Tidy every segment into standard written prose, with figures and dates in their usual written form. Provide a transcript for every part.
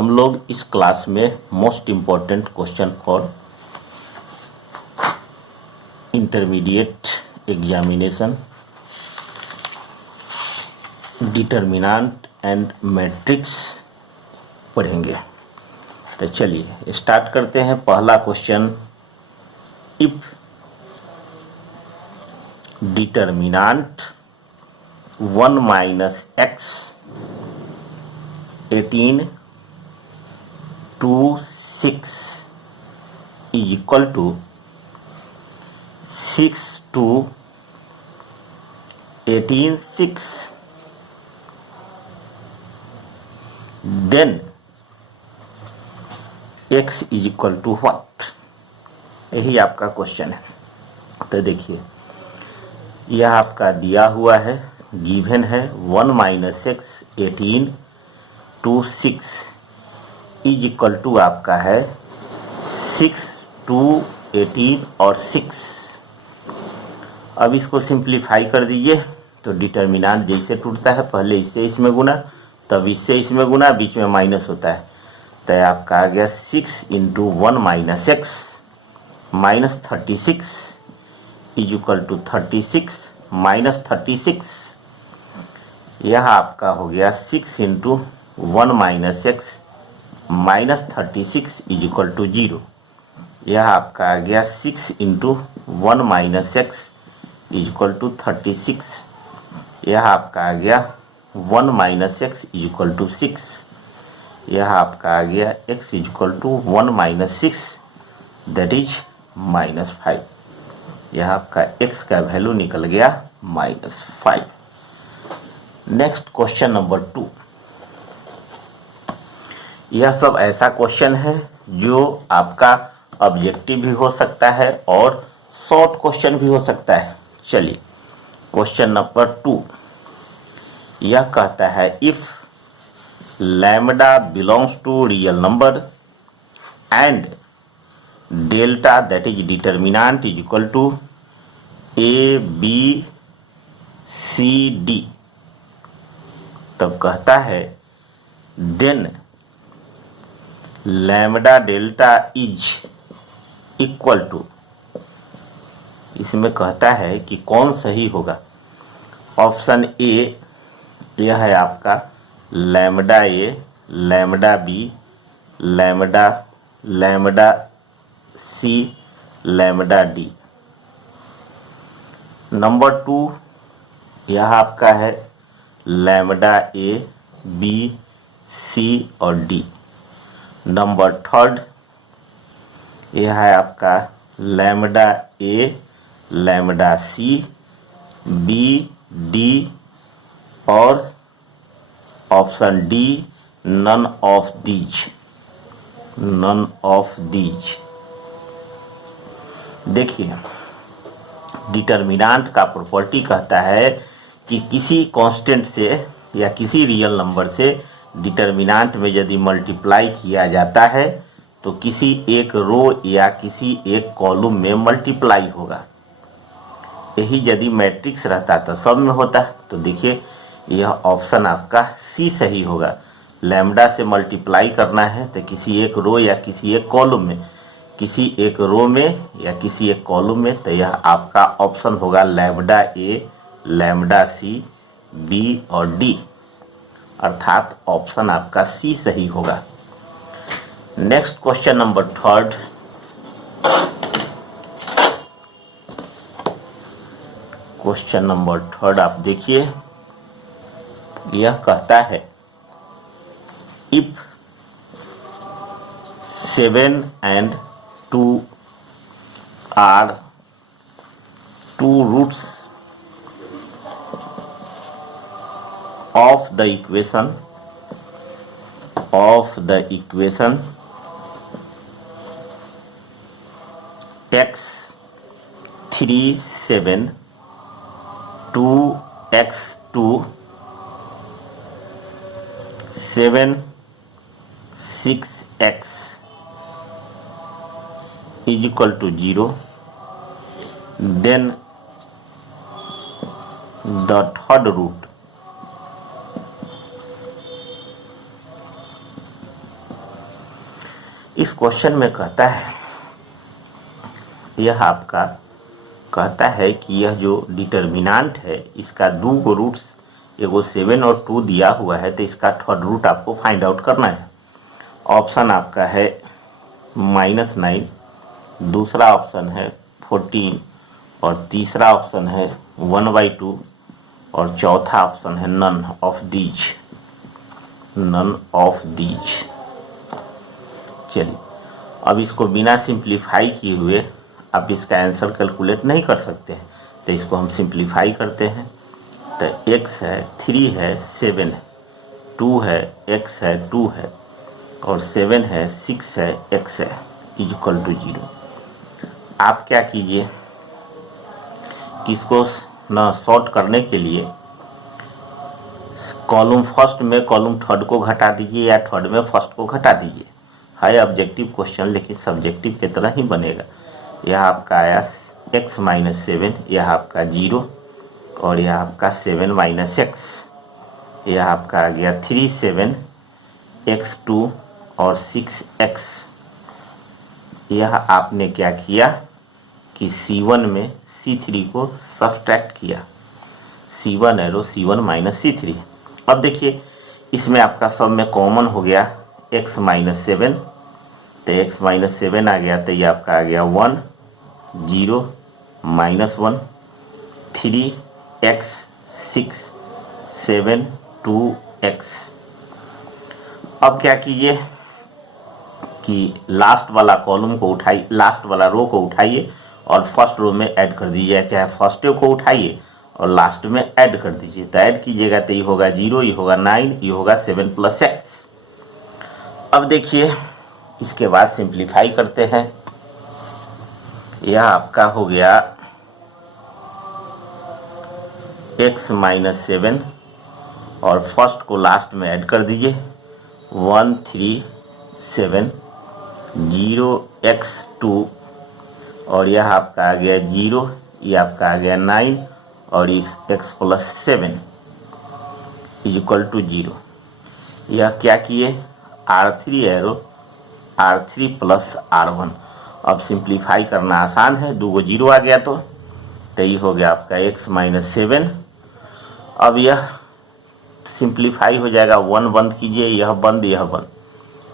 हम लोग इस क्लास में most important question for intermediate examination, determinant and matrix पढ़ेंगे। तो चलिए स्टार्ट करते हैं। पहला question, if determinant 1 minus x 18 to 6 is equal to 6 to 18 6, then x is equal to what? यही आपका क्वेश्चन है। तो देखिए यह आपका दिया हुआ है, गिवन है 1 minus x 18 to 6 is equal to आपका है 6 to 18 और 6। अब इसको सिंप्लीफाई कर दीजिए तो डिटर्मिनेंट जैसे टूटता है, पहले इससे इसमें गुना, तब इससे इसमें गुना, बीच में माइनस होता है। तो आपका आ गया 6 into 1 minus x minus 36 is equal to 36 minus 36। यह आपका हो गया 6 into 1 minus x minus 36 is equal to 0। यह आपका आ गया 6 into 1 minus x is equal to 36। यह आपका आ गया 1 minus x is equal to 6। यह आपका आ गया x is equal to 1 minus 6 that is minus 5। यह आपका x का वैल्यू निकल गया -5। Next question number 2। यह सब ऐसा क्वेश्चन है जो आपका ऑब्जेक्टिव भी हो सकता है और शॉर्ट क्वेश्चन भी हो सकता है। चलिए क्वेश्चन नंबर 2 यह कहता है if lambda belongs to real number and delta that is determinant is equal to A B C D, तब कहता है then lambda delta is equal to, इसमें कहता है कि कौन सही होगा। ऑप्शन ए यह है आपका lambda A, lambda B, lambda C, lambda D. Number 2 यह आपका है लैम्डा ए, बी, सी और डी। नंबर 3 यह है आपका lambda A, lambda C, B, D और option D none of these, none of these. देखिए डिटर्मिनेंट का प्रॉपर्टी कहता है कि किसी कांस्टेंट से या किसी रियल नंबर से डिटर्मिनेंट में यदि मल्टीप्लाई किया जाता है तो किसी एक रो या किसी एक कॉलम में मल्टीप्लाई होगा। यही यदि मैट्रिक्स रहता तो सब में होता। तो देखिए यह ऑप्शन आपका सी सही होगा। लैम्डा से मल्टीप्लाई करना है तो किसी एक रो या किसी एक कॉलम में, किसी एक रो में या किसी एक कॉलम में, तो यह आपका ऑप्शन होगा lambda A, lambda C, B और डी, अर्थात ऑप्शन आपका सी सही होगा। Next question number 3। Question number 3 आप देखिए, यह कहता है if 7 and 2 are 2 roots of the equation x 3 7 2 x 2 7 6 x is equal to 0, then the third root question में कहता है, यह आपका कहता है कि यह जो डिटर्मिनेंट है इसका दो गो रूट्स, एगो 7 और 2 दिया हुआ है, तो इसका थर्ड रूट आपको फाइंड आउट करना है। ऑप्शन आपका है -9, दूसरा ऑप्शन है 14 और तीसरा ऑप्शन है 1/2 और चौथा ऑप्शन है नन ऑफ दीज। चलिए, अब इसको बिना सिंप्लीफाई किए हुए आप इसका आंसर कैलकुलेट नहीं कर सकते हैं, तो इसको हम सिंप्लीफाई करते हैं। तो x है 3 है 7 है 2 है x है 2 है और 7 है 6 है x है इक्वल टू 0। आप क्या कीजिए कि इसको ना सॉर्ट करने के लिए कॉलम फर्स्ट में कॉलम थर्ड को घटा दीजिए या थर्ड में फर्स्ट को घटा दीजिए। है ऑब्जेक्टिव क्वेश्चन लेकिन सब्जेक्टिव की तरह ही बनेगा। यह आपका आया x - 7, यह आपका 0 और यह आपका 7 - x, यह आपका आ गया 3 7 x 2 और 6x। यह आपने क्या किया कि C1 में C3 को सब्सट्रैक्ट किया, C1 एरो C1 - C3। अब देखिए इसमें आपका सब में कॉमन हो गया x - 7, तो x - 7 आ गया, तो ये आपका आ गया 1 0 -1 3x 6 7 2x। अब क्या कीजिए कि लास्ट वाला कॉलम को उठाइए, लास्ट वाला रो को उठाइए और फर्स्ट रो में ऐड कर दीजिए, चाहे फर्स्ट को उठाइए और लास्ट में ऐड कर दीजिए। तो ऐड कीजिएगा तो ये होगा 0, ये होगा 9, ये होगा 7 + x। अब देखिए इसके बाद सिंप्लीफाई करते हैं। यह आपका हो गया x - 7 और फर्स्ट को लास्ट में ऐड कर दीजिए 1 3 7 0x 2 और यह आपका आ गया 0, ये आपका आ गया 9 और x + 7 इक्वल टू 0। यह क्या किए R3 एरो R3 + R1। अब सिंप्लीफाई करना आसान है, 2 गो 0 आ गया तो ये हो गया आपका x - 7। अब यह सिंप्लीफाई हो जाएगा, 1 बंद कीजिए, यह बंद यह बंद,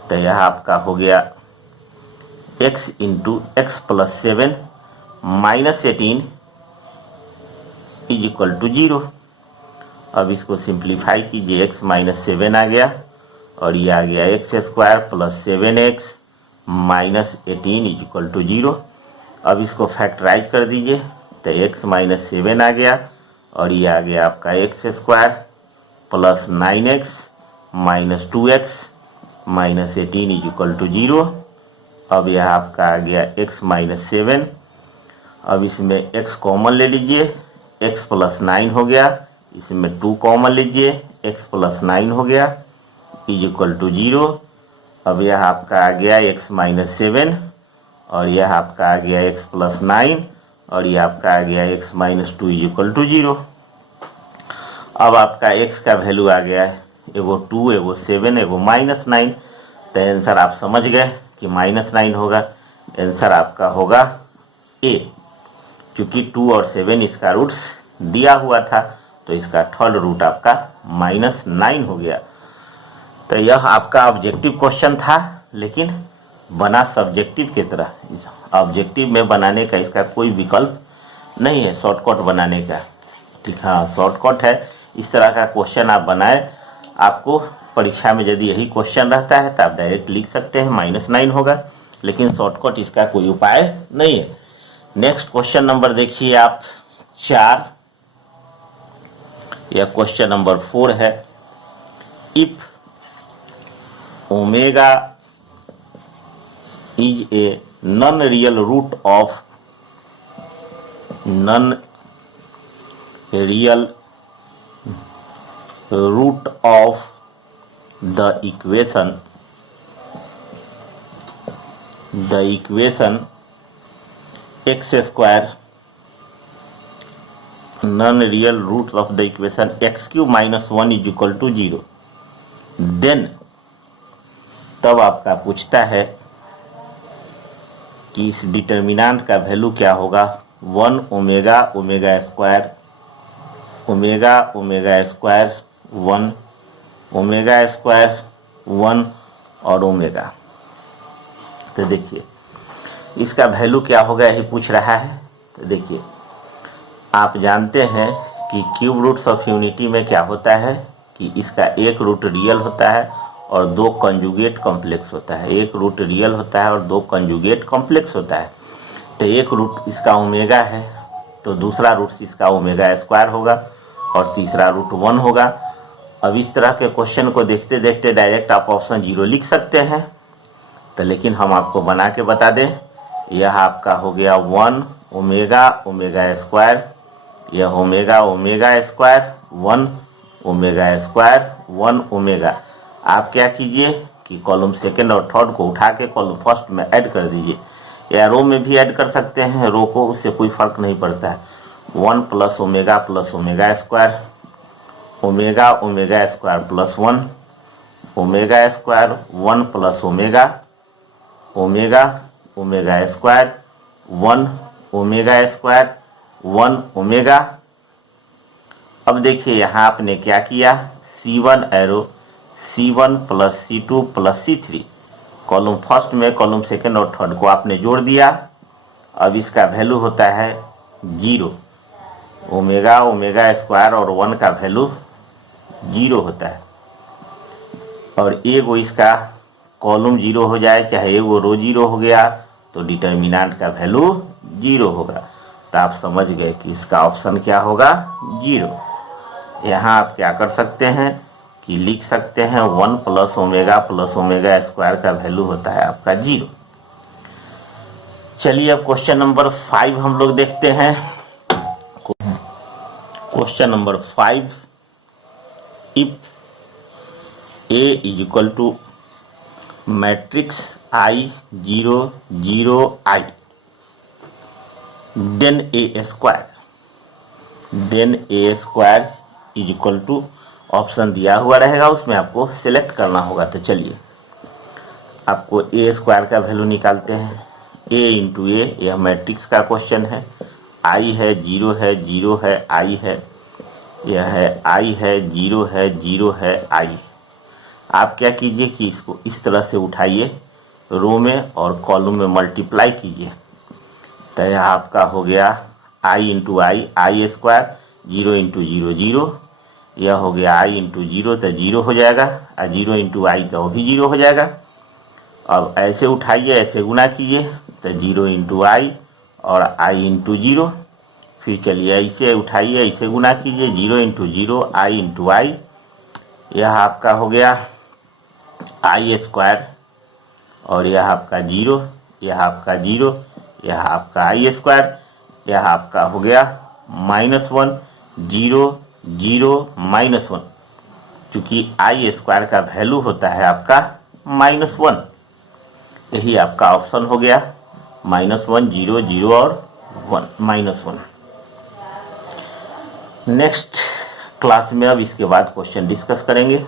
तो यह आपका हो गया x × x + 7 - 18 इक्वल टू 0। अब इसको सिंप्लीफाई कीजिए, x - 7 आ गया और ये आ गया x² + 7x - 18 इक्वल टू 0। अब इसको फैक्टराइज कर दीजिए, तो x - 7 आ गया और ये आ गया आपका x² + 9x - 2x - 18 equal to 0। अब यह आपका आ गया x - 7। अब इसमें x कॉमन ले लीजिए, x + 9 हो गया, इसमें 2 कॉमन लीजिए, x + 9 हो गया इक्वल टू 0। अब यह आपका आ गया x - 7 और यह आपका आ गया x + 9 और यह आपका आ गया x - 2 इक्वल टू 0। अब आपका x का वैल्यू आ गया है, एगो 2 एगो 7 एगो -9, तो आंसर आप समझ गए कि -9 होगा। आंसर आपका होगा A, क्योंकि 2 और 7 इसका रूट्स दिया हुआ था, तो इसका थर्ड रूट आपका -9 हो गया। तो यह आपका ऑब्जेक्टिव क्वेश्चन था, लेकिन बना सब्जेक्टिव की तरह। ऑब्जेक्टिव में बनाने का इसका कोई विकल्प नहीं है शॉर्टकट बनाने का। ठीक, हाँ शॉर्टकट है। इस तरह का क्वेश्चन आप बनाए, आपको परीक्षा में यदि यही क्वेश्चन रहता है तो आप डायरेक्ट लिख सकते हैं, -9 होगा, लेकिन शॉर्टकट इसका कोई उपाय नहीं है। नेक्स्ट क्वेश्चन नंबर देखिए आप 4, यह क्वेश्चन नंबर 4 है। If omega is a non real root of the equation x² non-real roots of the equation x³ - 1 is equal to 0, then तब आपका पूछता है कि इस डिटर्मिनेंट का वैल्यू क्या होगा, 1 omega omega square 1 omega square 1 और ओमेगा। तो देखिए इसका वैल्यू क्या होगा यही पूछ रहा है। तो देखिए आप जानते हैं कि क्यूब रूट्स ऑफ यूनिटी में क्या होता है कि इसका एक रूट रियल होता है और 2 कंजुगेट कॉम्प्लेक्स होता है। एक रूट रियल होता है और 2 कंजुगेट कॉम्प्लेक्स होता है। तो एक रूट इसका ओमेगा है तो दूसरा रूट इसका ओमेगा स्क्वायर होगा और तीसरा रूट 1 होगा। अब इस तरह के क्वेश्चन को देखते देखते डायरेक्ट आप ऑप्शन 0 लिख सकते हैं। तो लेकिन हम आपको बना के बता दें, यह आपका हो गया 1 ओमेगा ओमेगा स्क्वायर, यह omega omega square 1 omega square 1 omega. आप क्या कीजिए कि कॉलम सेकंड और थर्ड को उठा के कॉलम फर्स्ट में ऐड कर दीजिए, या रो में भी ऐड कर सकते हैं, रो को, उससे कोई फर्क नहीं पड़ता है। 1 plus omega square omega omega square plus 1 omega square 1 plus omega omega omega square 1 omega square 1 omega. अब देखिए यहाँ आपने क्या किया, C1 arrow C1 plus C2 plus C3 column first में कॉलम सेकंड और थर्ड को आपने जोड़ दिया। अब इसका वैल्यू होता है 0, ओमेगा ओमेगा स्क्वायर और 1 का वैल्यू 0 होता है। और एगो इसका कॉलम 0 हो जाए चाहे एगो रो 0 हो गया तो डिटर्मिनेंट का वैल्यू 0 होगा। तो आप समझ गए कि इसका ऑप्शन क्या होगा, 0। यहाँ आप क्या कर सकते हैं कि लिख सकते हैं 1 प्लस ओमेगा स्क्वायर का वैल्यू होता है आपका 0। चलिए अब क्वेश्चन नंबर 5 हम लोग देखते हैं। Question number 5, if A is equal to matrix I 0 0 I then A square is equal to, option दिया हुआ रहेगा उसमें आपको सिलेक्ट करना होगा। तो चलिए आपको A स्क्वायर का वैल्यू निकालते हैं। A इंटू ए, यह मैट्रिक्स का क्वेश्चन है। I है 0 है 0 है I है, यह है I है 0 है 0 है I। आप क्या कीजिए कि इसको इस तरह से उठाइए, रो में और कॉलम में मल्टीप्लाई कीजिए। तो यह आपका हो गया I into I square 0 into 0 0, यह हो गया I इंटू 0 तो 0 हो जाएगा और 0 इंटू आई तो भी 0 हो जाएगा। अब ऐसे उठाइए, ऐसे गुना कीजिए तो 0 इंटू आई और I इंटू 0। फिर चलिए ऐसे उठाइए, ऐसे गुना कीजिए 0 इंटू 0 आई इंटू आई, यह आपका हो गया I स्क्वायर और यह आपका 0, यह आपका 0, यह आपका I स्क्वायर, यह आपका हो गया -1 0 0 -1, चूँकि I स्क्वायर का वैल्यू होता है आपका -1। यही आपका ऑप्शन हो गया -1 0 0 और 1 -1। नेक्स्ट क्लास में अब इसके बाद क्वेश्चन डिस्कस करेंगे।